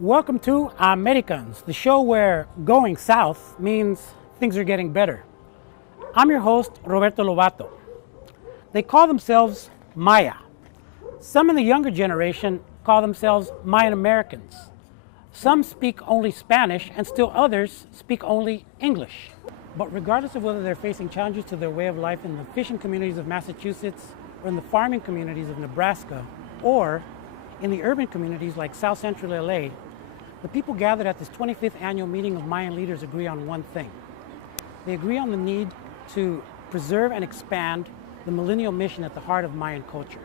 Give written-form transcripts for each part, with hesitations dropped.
Welcome to Americans, the show where going south means things are getting better. I'm your host, Roberto Lobato. They call themselves Maya. Some in the younger generation call themselves Mayan Americans. Some speak only Spanish and still others speak only English. But regardless of whether they're facing challenges to their way of life in the fishing communities of Massachusetts or in the farming communities of Nebraska or in the urban communities like South Central LA, the people gathered at this 25th annual meeting of Mayan leaders agree on one thing. They agree on the need to preserve and expand the millennial mission at the heart of Mayan culture.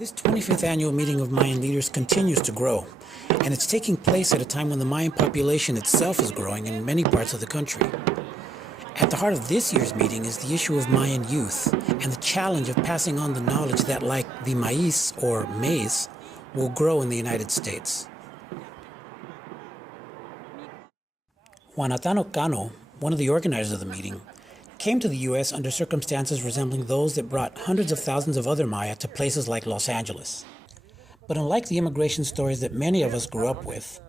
This 25th annual meeting of Mayan leaders continues to grow, and it's taking place at a time when the Mayan population itself is growing in many parts of the country. At the heart of this year's meeting is the issue of Mayan youth and the challenge of passing on the knowledge that, like the maíz, or maize, will grow in the United States. Juanatano Cano, one of the organizers of the meeting, came to the U.S. under circumstances resembling those that brought hundreds of thousands of other Maya to places like Los Angeles. But unlike the immigration stories that many of us grew up with,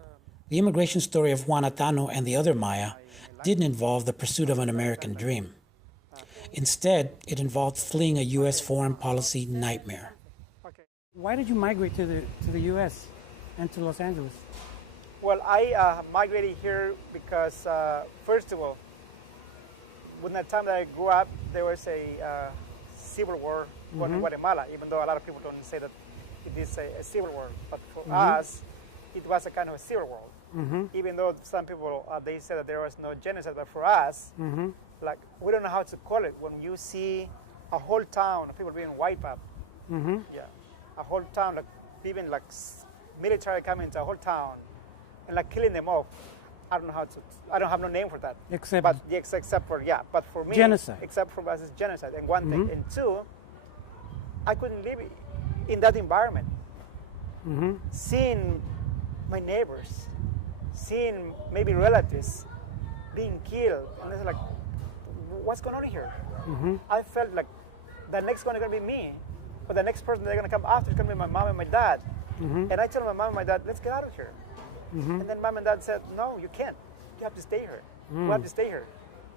the immigration story of Juanatano and the other Maya didn't involve the pursuit of an American dream. Instead, it involved fleeing a U.S. foreign policy nightmare. Why did you migrate to the U.S. and to Los Angeles? Well, I migrated here because, first of all, when the time that I grew up, there was a civil war in Guatemala, even though a lot of people don't say that it is a civil war. But for us, it was a kind of a civil war. Even though some people, they say that there was no genocide, but for us, like, we don't know how to call it. When you see a whole town of people being wiped out, yeah, a whole town, like, even like military coming into a whole town and like killing them off. I don't know how to. I don't have no name for that. Except for But for me, genocide. Except for us, it's genocide. And one thing, and two, I couldn't live in that environment. Seeing my neighbors, seeing maybe relatives being killed, and it's like, what's going on here? I felt like the next one is going to be me, but the next person they're going to come after is going to be my mom and my dad. And I told my mom and my dad, let's get out of here. And then mom and dad said, no, you can't. You have to stay here. We have to stay here.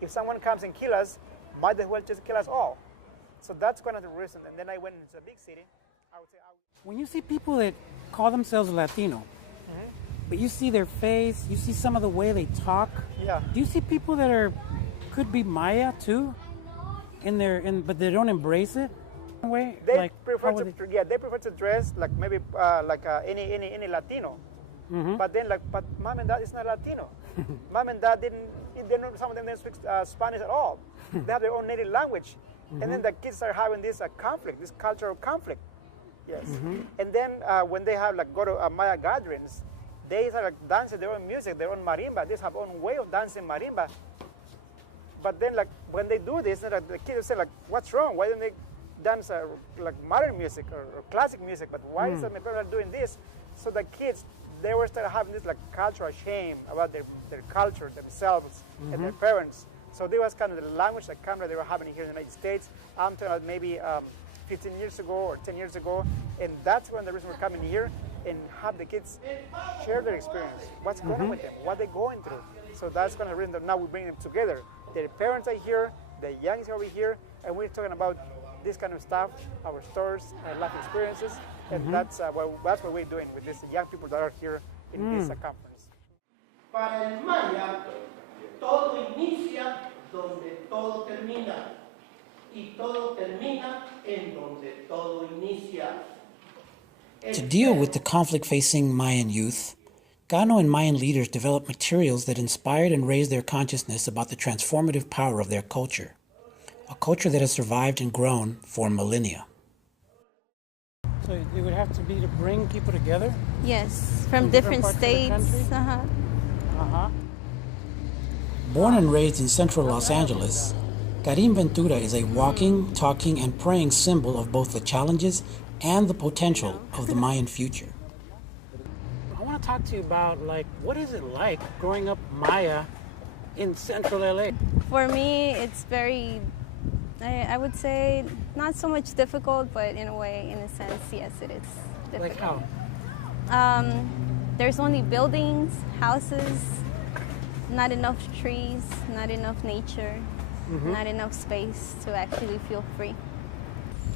If someone comes and kills us, might as well just kill us all. So that's one of the reasons. And then I went into a big city. When you see people that call themselves Latino, but you see their face, you see some of the way they talk. Yeah. Do you see people that could be Maya too, but they don't embrace it? Way? They prefer to dress like maybe any Latino. But then, but mom and dad is not Latino. Mom and dad some of them didn't speak Spanish at all. They have their own native language. And then the kids are having this conflict, this cultural conflict. Yes. And then when they have go to Maya gatherings, they start dancing their own music, their own marimba. They have their own way of dancing marimba. But then when they do this, the kids will say what's wrong? Why don't they dance modern music or classic music? But why is my parents doing this? So the kids, they were started having this cultural shame about their culture, themselves, and their parents. So there was kind of the language that they were having here in the United States. I'm talking about maybe 15 years ago or 10 years ago. And that's one of the reasons we're coming here and have the kids share their experience. What's going on with them, what they're going through. So that's kind of the reason that now we bring them together. Their parents are here, the youngs are over here, and we're talking about this kind of stuff, our stories, our life experiences, and that's what we're doing with these young people that are here in this conference. Para el Maya, todo inicia donde todo termina, y todo termina en donde todo inicia. To deal with the conflict facing Mayan youth, Cano and Mayan leaders developed materials that inspired and raised their consciousness about the transformative power of their culture, a culture that has survived and grown for millennia. So it would have to be to bring people together? Yes, from different states. Born and raised in central Los Angeles, Karim Ventura is a walking, talking, and praying symbol of both the challenges and the potential of the Mayan future. I want to talk to you about, what is it like growing up Maya in central LA? For me, it's very I would say not so much difficult, but in a way, in a sense, yes, it is difficult. Like how? There's only buildings, houses, not enough trees, not enough nature, not enough space to actually feel free.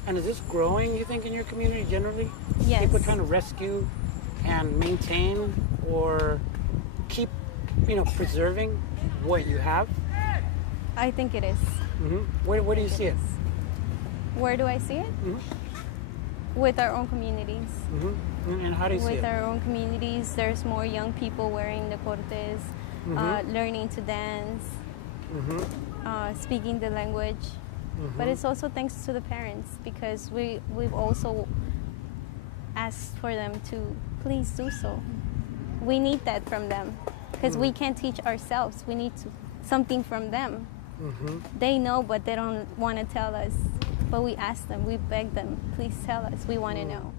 And is this growing, you think, in your community generally? Yes. People trying to rescue and maintain or keep, preserving what you have? I think it is. Where do you see it? Where do I see it? With our own communities. And how do you see With it? our own communities, there's more young people wearing the cortes, learning to dance, speaking the language. But it's also thanks to the parents, because we've also asked for them to please do so. We need that from them, because we can't teach ourselves. We need something from them. They know, but they don't want to tell us. But we ask them, we beg them, please tell us, we want to know.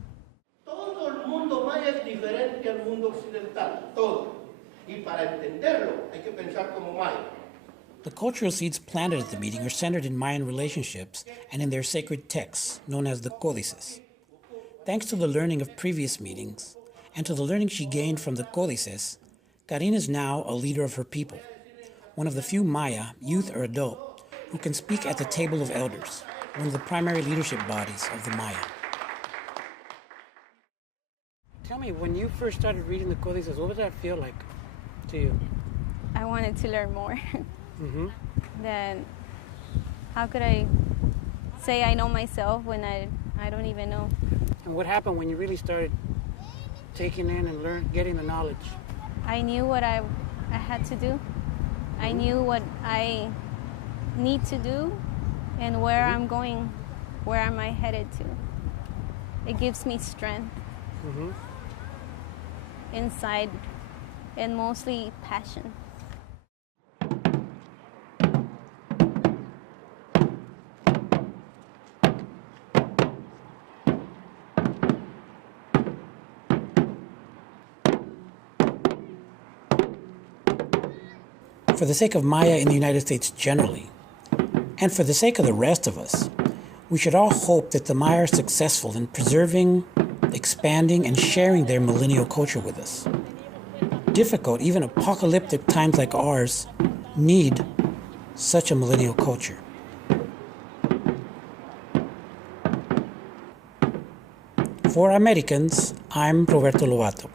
Todo el mundo maya es diferente al mundo occidental, todo. Y para entenderlo hay que pensar como maya. The cultural seeds planted at the meeting are centered in Mayan relationships and in their sacred texts, known as the códices. Thanks to the learning of previous meetings, and to the learning she gained from the códices, Karin is now a leader of her people, one of the few Maya, youth or adult, who can speak at the table of elders, one of the primary leadership bodies of the Maya. Tell me, when you first started reading the códices, what did that feel like to you? I wanted to learn more. Then how could I say I know myself when I don't even know? And what happened when you really started taking in and getting the knowledge? I knew what I had to do. I knew what I need to do and where I'm going, where am I headed to. It gives me strength inside, and mostly passion. For the sake of Maya in the United States generally, and for the sake of the rest of us, we should all hope that the Maya are successful in preserving, expanding, and sharing their millennial culture with us. Difficult, even apocalyptic times like ours need such a millennial culture. For Americans, I'm Roberto Lovato.